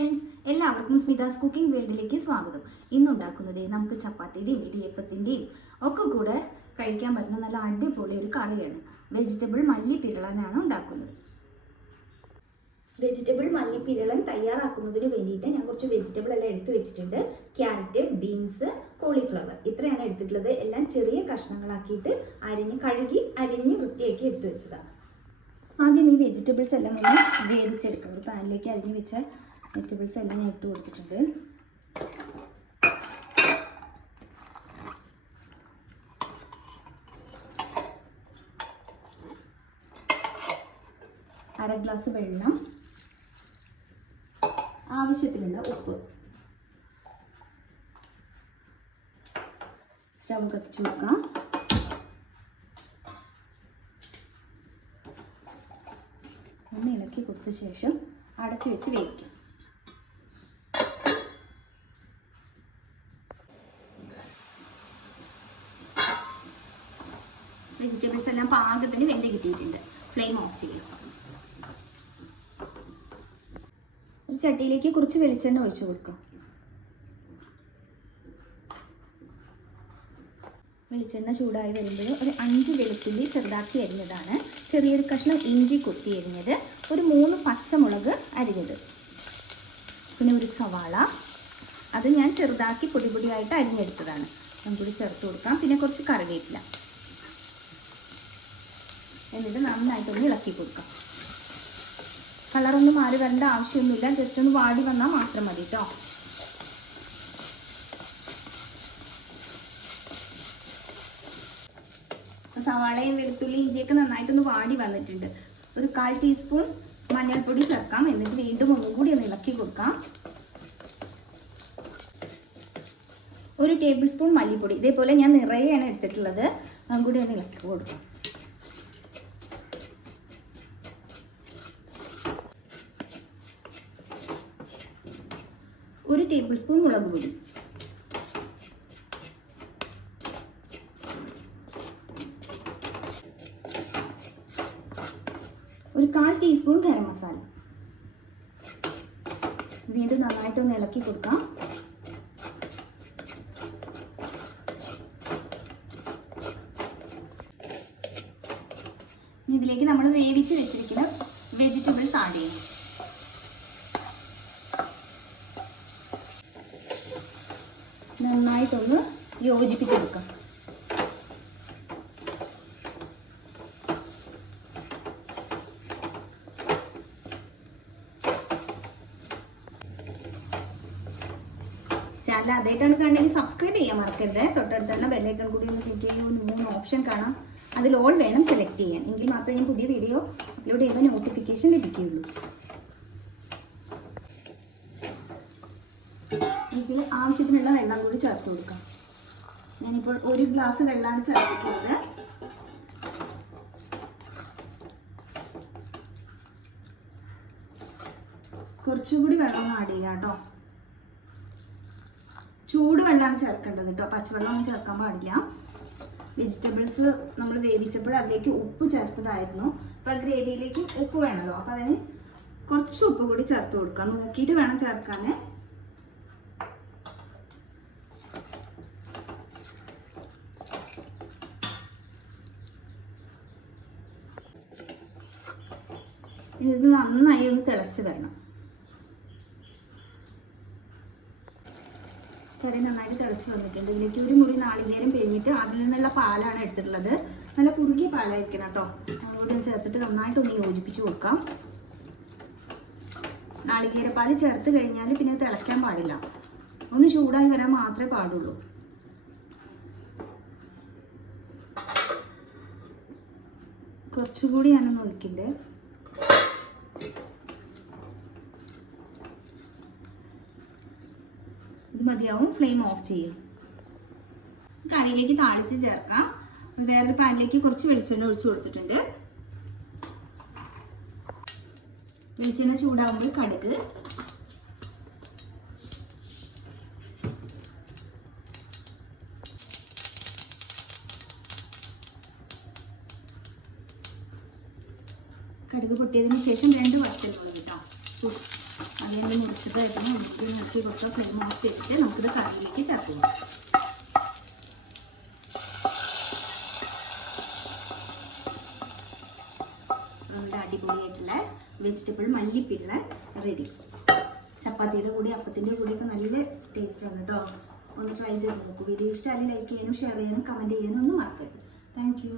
Friends, എല്ലാവർക്കും സ്മിതാസ് cooking വേൾഡിലേക്ക് സ്വാഗതം. ഇന്നുണ്ടാക്കുന്നത് നമുക്ക് ചപ്പാത്തിയുടെയും ഇടിയപ്പത്തിൻ്റെയും ഒക്കെ കൂടെ കഴിക്കാൻ പറ്റുന്ന നല്ല അടിപൊളി ഒരു കറിയാണ്. വെജിറ്റബിൾ മല്ലിപ്പിരളനാണ് ഉണ്ടാക്കുന്നത്. വെജിറ്റബിൾ മല്ലിപ്പിരളൻ തയ്യാറാക്കുന്നതിന് വേണ്ടിയിട്ട് ഞാൻ കുറച്ച് വെജിറ്റബിൾ എല്ലാം എടുത്തു വെച്ചിട്ടുണ്ട്. ക്യാരറ്റ്, ബീൻസ്, കോളിഫ്ലവർ ഇത്രയാണ് എടുത്തിട്ടുള്ളത്. എല്ലാം ചെറിയ കഷ്ണങ്ങളാക്കിയിട്ട് അരിഞ്ഞ് വൃത്തിയാക്കി എടുത്തു വെച്ചതാണ്. ആദ്യം ഈ വെജിറ്റബിൾസ് എല്ലാം ഒന്ന് വേവിച്ചെടുക്കാം. ഒരു പാനിലേക്ക് അരിഞ്ഞ് വെച്ച വെജിറ്റബിൾസ് എല്ലാം ഞാൻ ഇട്ട് കൊടുത്തിട്ടുണ്ട്. അര ഗ്ലാസ് വെള്ളം, ആവശ്യത്തിനുള്ള ഉപ്പ്. സ്റ്റവ് കത്തിച്ചു കൊടുക്കാം. ഒന്ന് ഇളക്കി കൊടുത്ത ശേഷം അടച്ചു വെച്ച് വേവിക്കാം. വെജിറ്റബിൾസ് എല്ലാം പാകത്തിന് വെന്ത് കിട്ടിയിട്ടുണ്ട്. ഫ്ലെയിം ഓഫ് ചെയ്യാം. ഒരു ചട്ടിയിലേക്ക് കുറച്ച് വെളിച്ചെണ്ണ ഒഴിച്ചു കൊടുക്കാം. വെളിച്ചെണ്ണ ചൂടായി വരുമ്പോൾ ഒരു 5 വെളുത്തുള്ളി ചെറുതാക്കി അരിഞ്ഞതാണ്, ചെറിയൊരു കഷ്ണം ഇഞ്ചി കൊത്തി അരിഞ്ഞത്, ഒരു 3 പച്ചമുളക് അരിഞ്ഞത്, പിന്നെ ഒരു സവാള, അത് ഞാൻ ചെറുതാക്കി പൊടിയായിട്ട് അരിഞ്ഞെടുത്തതാണ്. കൂടി ചേർത്ത് കൊടുക്കാം. പിന്നെ കുറച്ച് കറിവേപ്പില. എന്നിട്ട് നന്നായിട്ടൊന്ന് ഇളക്കി കൊടുക്കാം. കളറൊന്നും മാറി വരേണ്ട ആവശ്യമൊന്നുമില്ല, ജസ്റ്റ് ഒന്ന് വാടി വന്നാൽ മാത്രം മതി കേട്ടോ. സവാളയും വെളുത്തുള്ളി ഇഞ്ചിയൊക്കെ നന്നായിട്ടൊന്ന് വാടി വന്നിട്ടുണ്ട്. ഒരു 1/4 ടീസ്പൂൺ മഞ്ഞൾപ്പൊടി ചേർക്കാം. എന്നിട്ട് വീണ്ടും ഒന്നും കൂടി ഒന്ന് ഇളക്കി കൊടുക്കാം. 1 ടേബിൾ സ്പൂൺ മല്ലിപ്പൊടി, ഇതേപോലെ ഞാൻ നിറയെയാണ് എടുത്തിട്ടുള്ളത്. അതും കൂടി ഒന്ന് ഇളക്കി കൊടുക്കാം. 1 ടേബിൾ സ്പൂൺ മുളക് പൊടി, 1/4 ടീസ്പൂൺ ഗരം മസാല. വീണ്ടും നന്നായിട്ടൊന്ന് ഇളക്കി കൊടുക്കാം. ഇതിലേക്ക് നമ്മൾ വേവിച്ച് വെച്ചിരിക്കുന്ന വെജിറ്റബിൾസ് ആഡ് ചെയ്യും. നന്നായിട്ടൊന്ന് യോജിപ്പിച്ചെടുക്കാം. ചാനൽ ആദ്യമായിട്ടാണ് കണ്ടെങ്കിൽ സബ്സ്ക്രൈബ് ചെയ്യാൻ മറക്കരുത്. തൊട്ടടുത്തുള്ള ബെല്ലൈക്കൺ കൂടി ഒന്ന് ക്ലിക്ക് ചെയ്യുമ്പോൾ 3 ഓപ്ഷൻ കാണാം. അതിൽ ഓൾ വേണം സെലക്ട് ചെയ്യാൻ. എങ്കിൽ മാത്രമേ ഞാൻ പുതിയ വീഡിയോ അപ്ലോഡ് ചെയ്യുമ്പോൾ നോട്ടിഫിക്കേഷൻ ലഭിക്കുകയുള്ളൂ. ഇതിൽ ആവശ്യത്തിനുള്ള വെള്ളം കൂടി ചേർത്ത് കൊടുക്കാം. ഞാനിപ്പോൾ 1 ഗ്ലാസ് വെള്ളമാണ് ചേർത്തിട്ടുള്ളത്. കുറച്ചുകൂടി വെള്ളം ആഡ് ചെയ്യാം കേട്ടോ. ചൂട് വെള്ളമാണ് ചേർക്കേണ്ടത് കേട്ടോ, പച്ചവെള്ളമൊന്നും ചേർക്കാൻ പാടില്ല. വെജിറ്റബിൾസ് നമ്മൾ വേവിച്ചപ്പോൾ അതിലേക്ക് ഉപ്പ് ചേർത്തതായിരുന്നു. അപ്പോൾ ഗ്രേവിയിലേക്ക് ഉപ്പ് വേണമല്ലോ, അപ്പോൾ അതിന് കുറച്ച് ഉപ്പ് കൂടി ചേർത്ത് കൊടുക്കാം. നോക്കിയിട്ട് വേണം ചേർക്കാൻ. ഇത് നന്നായി ഒന്ന് തിളച്ച് വരണം. കറി നന്നായിട്ട് തിളച്ച് വന്നിട്ടുണ്ട്. ഇതിലേക്ക് 1 മുറി നാളികേരം പിഴിഞ്ഞിട്ട് അതിൽ നിന്നുള്ള പാലാണ് എടുത്തിട്ടുള്ളത്. നല്ല കുറുകിയ പാലായിരിക്കണം കേട്ടോ. അതുകൂടി ചേർത്തിട്ട് നന്നായിട്ടൊന്ന് യോജിപ്പിച്ച് കൊടുക്കാം. നാളികേരപ്പാൽ ചേർത്ത് കഴിഞ്ഞാൽ പിന്നെ തിളയ്ക്കാൻ പാടില്ല, ഒന്ന് ചൂടായി വരാൻ മാത്രമേ പാടുള്ളൂ. കുറച്ചുകൂടി ഞാനൊന്ന് ഒഴിക്കണ്ടേ. ഇത് മതിയാവും. ഫ്ലെയിം ഓഫ് ചെയ്യാം. കറിയിലേക്ക് താളിച്ച് ചേർക്കാം. വേറൊരു പാനിലേക്ക് കുറച്ച് വെളിച്ചെണ്ണ ഒഴിച്ചു കൊടുത്തിട്ടുണ്ട്. വെളിച്ചെണ്ണ ചൂടാകുമ്പോൾ കടുക്, കടുക് പൊട്ടിയതിന് ശേഷം 2 വറ്റൽമുളക് കേട്ടോ. അതിൻ്റെ മുറിച്ചിട്ട് നിർത്തി കുറച്ച് ഫ്ലെയിം ഓഫ് ചെയ്തിട്ട് നമുക്കിത് കറിയിലേക്ക് ചേർത്ത് കൊടുക്കാം. നമ്മുടെ അടിപൊളിയായിട്ടുള്ള വെജിറ്റബിൾ മല്ലിപ്പിള്ള റെഡി. ചപ്പാത്തിയുടെ കൂടി അപ്പത്തിൻ്റെ കൂടിയൊക്കെ നല്ല ടേസ്റ്റാണ് കേട്ടോ. ഒന്ന് ട്രൈ ചെയ്ത് നോക്കൂ. വീഡിയോ ഇഷ്ടമായി ലൈക്ക് ചെയ്യാനും ഷെയർ ചെയ്യാനും കമൻറ്റ് ചെയ്യാനും ഒന്നും മറക്കരുത്. Thank you.